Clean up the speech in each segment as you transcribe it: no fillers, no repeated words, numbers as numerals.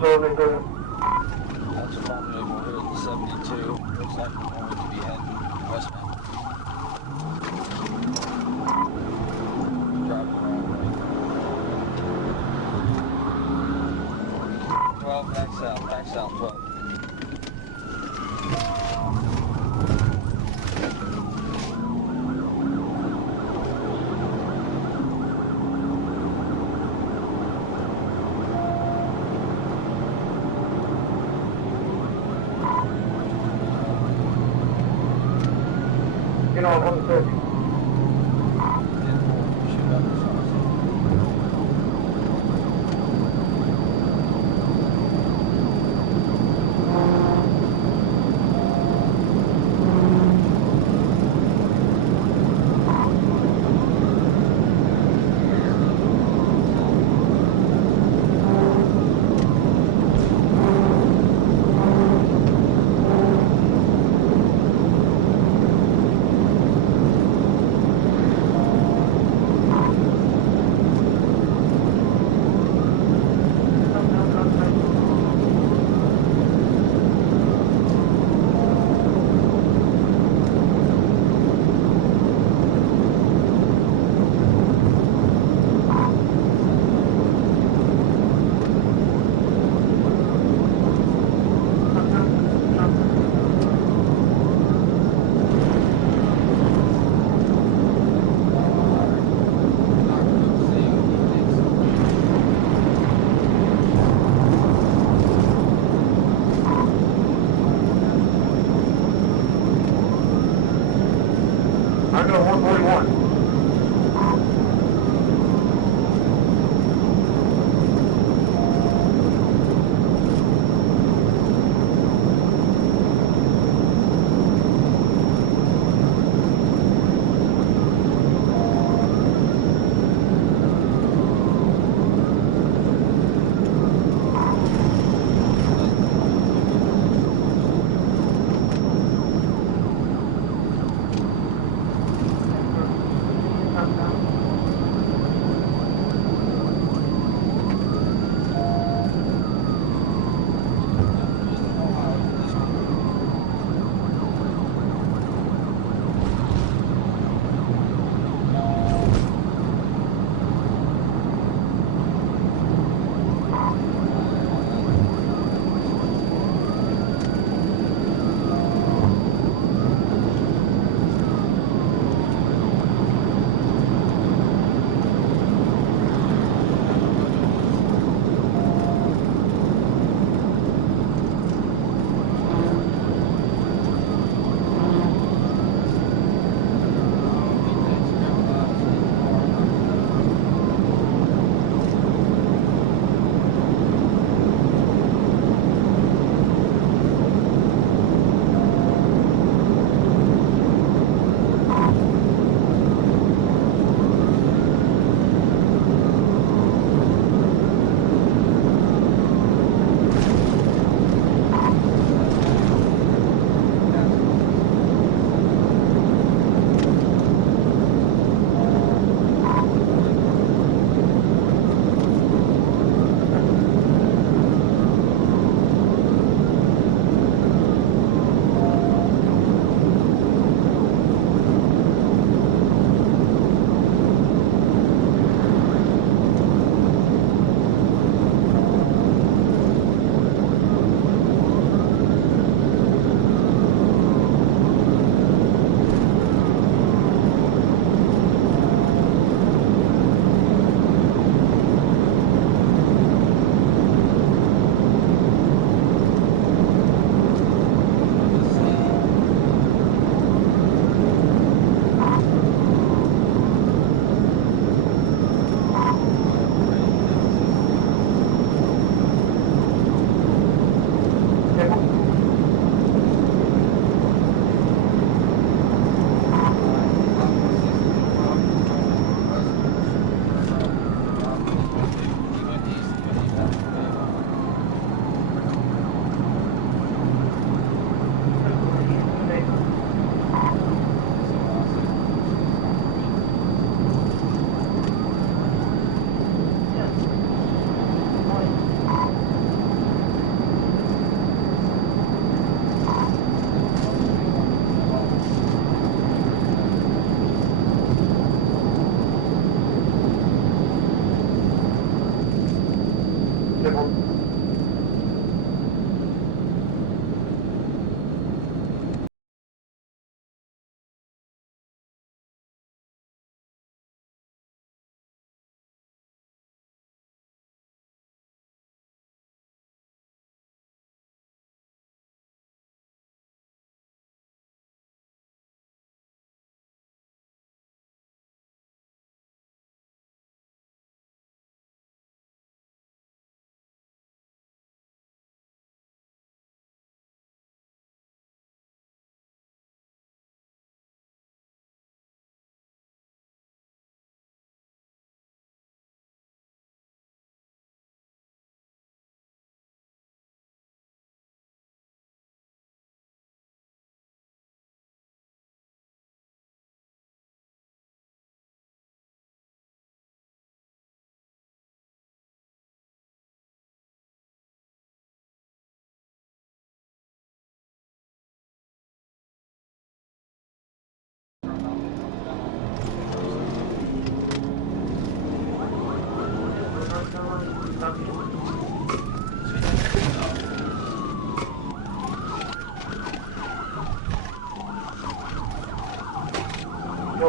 Survey good. That's affirmative. We're here at the 72. Looks like we're going to be heading westbound. Driving the wrong way. 12, back south, 12. You know, 130. Shoot up the front.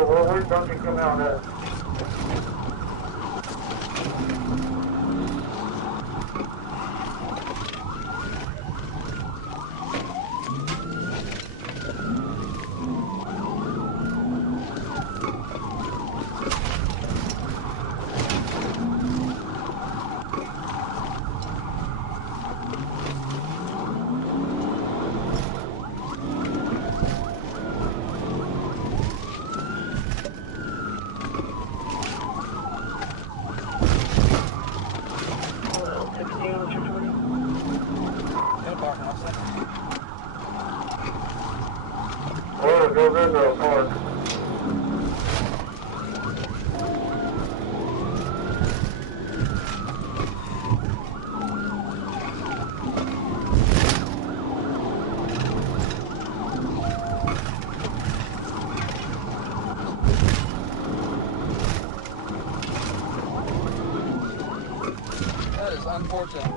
where's Duncan come out at? Well, it goes into a park. That is unfortunate.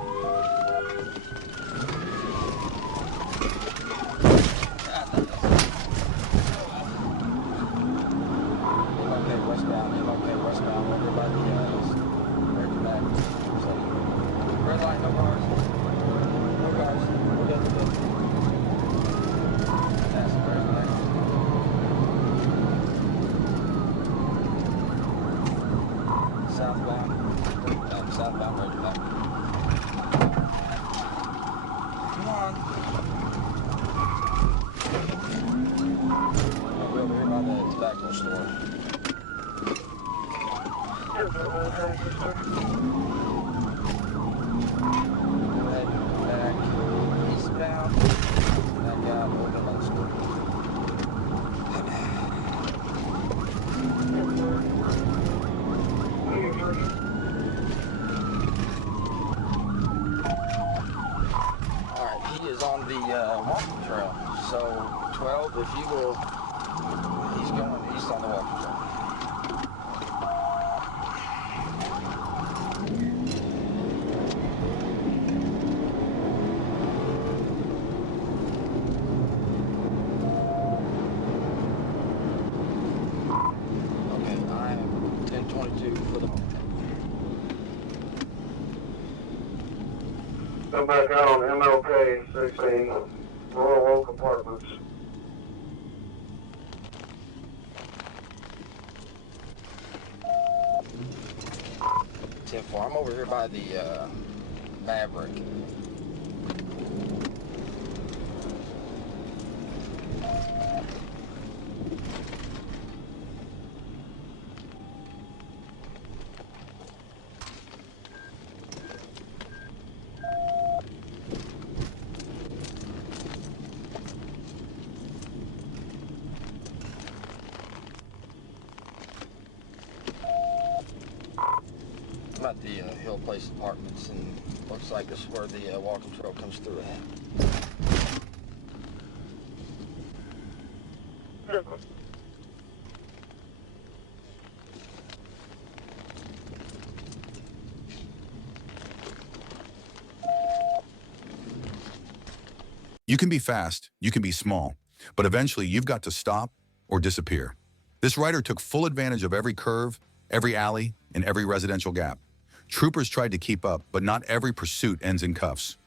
Red light, no cars. No cars. We're good to go. That's the red light. Southbound. Southbound red light. Come on. We're over here by the tobacco store. Go ahead and back eastbound. Back out over the light store. Alright, he is on the walking trail. So 12, if you will, he's going east on the walking trail. Okay, I am 1022 for the moment. Come back out on MLK 16, Royal Oak Apartments. I'm over here by the Maverick. I'm at the Hill Place Apartments, and looks like this is where the walking trail comes through at. You can be fast, you can be small, but eventually you've got to stop or disappear. This rider took full advantage of every curve, every alley, and every residential gap. Troopers tried to keep up, but not every pursuit ends in cuffs.